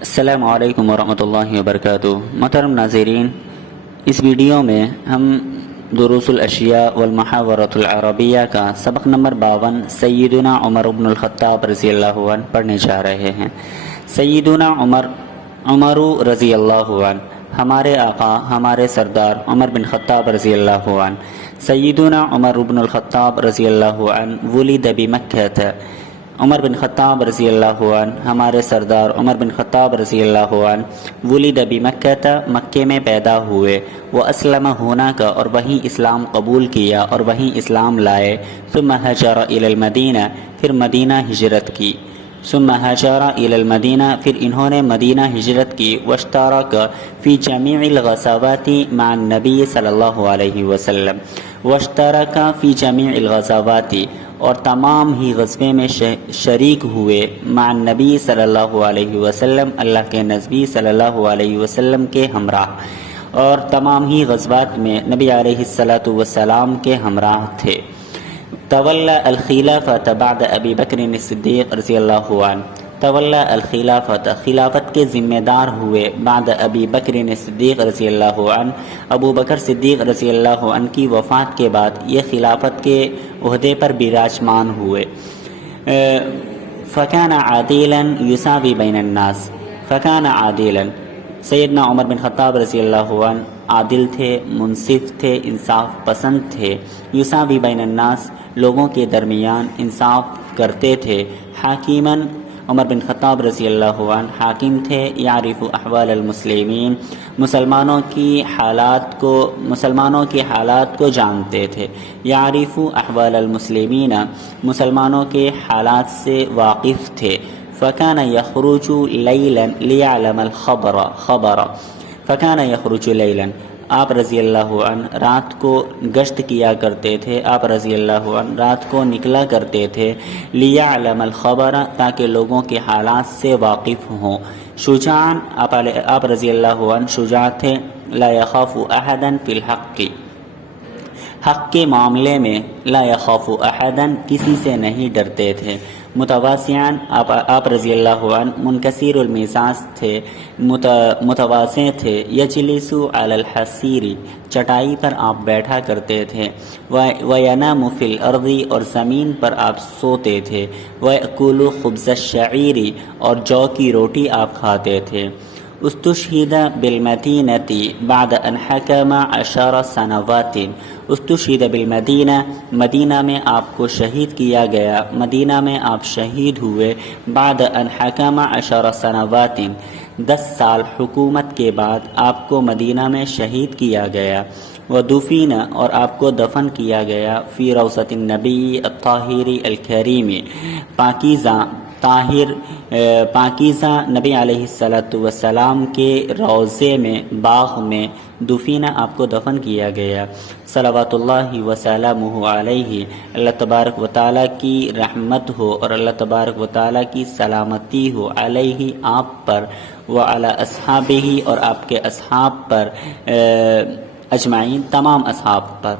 السلام علیکم ورحمۃ اللہ وبرکاتہ۔ محترم ناظرین، اس ویڈیو میں ہم دروس الاشیاء والمحاورۃ العربیہ کا سبق نمبر 52 سیدنا عمر بن الخطاب رضی اللہ عنہ پڑھنے جا رہے ہیں۔ سیدنا عمر رضی اللہ عنہ، ہمارے آقا ہمارے سردار عمر بن خطاب رضی اللہ عنہ۔ سیدنا عمر بن الخطاب رضی اللہ عنہ ولد بمکہ، عمر بن خطاب رضی اللہ عنہ ہمارے سردار عمر بن خطاب رضی اللہ عنہ ولد بمکہ، مکے میں پیدا ہوئے، وہ اسلم ہونا کا اور وہیں اسلام قبول کیا اور وہیں اسلام لائے۔ ثم ہاجر الی المدینہ، پھر مدینہ ہجرت کی۔ ثم ہاجر الی المدینہ، پھر انہوں نے مدینہ ہجرت کی۔ واشترک فی جمیع الغزوات مع النبی صلی اللہ علیہ وسلم، واشترک فی جمیع الغزوات، اور تمام ہی غزوے میں شریک ہوئے، مع النبی صلی اللہ علیہ وسلم، اللہ کے نبی صلی اللہ علیہ وسلم کے ہمراہ، اور تمام ہی غزوات میں نبی علیہ الصلاۃ والسلام کے ہمراہ تھے۔ تولی الخلافۃ بعد ابی بکر الصدیق رضی اللہ عنہ، تولی الخلافۃ، خلافت کے ذمہ دار ہوئے، بعد ابی بکر صدیق رضی اللہ عنہ، ابو بکر صدیق رضی اللہ عنہ کی وفات کے بعد یہ خلافت کے عہدے پر براجمان ہوئے۔ فکان عادلا یساوی بین الناس، فکان عادلا، سیدنا عمر بن خطاب رضی اللہ عنہ عادل تھے، منصف تھے، انصاف پسند تھے۔ یساوی بین الناس، لوگوں کے درمیان انصاف کرتے تھے۔ حاکماً، عمر بن خطاب رضی اللہ عنہ حاکم تھے۔ یعرف احوال المسلمین، مسلمانوں کی حالات کو جانتے تھے۔ یعرف احوال المسلمین، مسلمانوں کے حالات سے واقف تھے۔ فکان یخرج لیلا لیعلم الخبر، فکان یخرج لیلا، آپ رضی اللہ عنہ رات کو گشت کیا کرتے تھے، آپ رضی اللہ عنہ رات کو نکلا کرتے تھے۔ لیعلم الخبر، تاکہ لوگوں کے حالات سے واقف ہوں۔ شجاعاً، آپ رضی اللہ عنہ شجاع تھے۔ لا یخاف احدا فی الحق، حق کے معاملے میں لا یخاف احدا، کسی سے نہیں ڈرتے تھے۔ متواضعاً، آپ رضی اللہ عنہ منکسر المزاج تھے، متواضع تھے۔ یجلس علی الحصیر، چٹائی پر آپ بیٹھا کرتے تھے۔ وینام فی الارض، اور زمین پر آپ سوتے تھے۔ ویأکل خبز الشعیر، اور جو کی روٹی آپ کھاتے تھے۔ استشہد بالمدینۃ بعد ان حکم 10 سنوات، استشہد بالمدینہ، مدینہ میں آپ کو شہید کیا گیا، مدینہ میں آپ شہید ہوئے۔ بعد ان حکم 10 سنوات، 10 سال حکومت کے بعد آپ کو مدینہ میں شہید کیا گیا۔ ودفن، اور آپ کو دفن کیا گیا، فی روضۃ النبی الطاہر الکریم، پاکیزہ نبی علیہ السلام کے روضے میں، باغ میں، دفن، آپ کو دفن کیا گیا۔ صلوات اللہ وسلامہ علیہ، اللہ تبارک و تعالیٰ کی رحمت ہو اور اللہ تبارک و تعالیٰ کی سلامتی ہو، علیہ، آپ پر، وعلی اصحابہ، اور آپ کے اصحاب پر، اجمعین، تمام اصحاب پر۔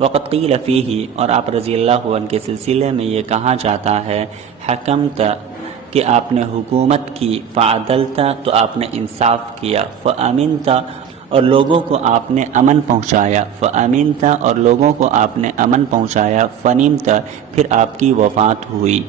وقد قیل فیہ، اور آپ رضی اللہ عنہ کے سلسلے میں یہ کہا جاتا ہے، حکمت، کہ آپ نے حکومت کی، فعدلت، تو آپ نے انصاف کیا، فامنت، اور لوگوں کو آپ نے امن پہنچایا، فامنت، اور لوگوں کو آپ نے امن پہنچایا، فنمت، پھر آپ کی وفات ہوئی۔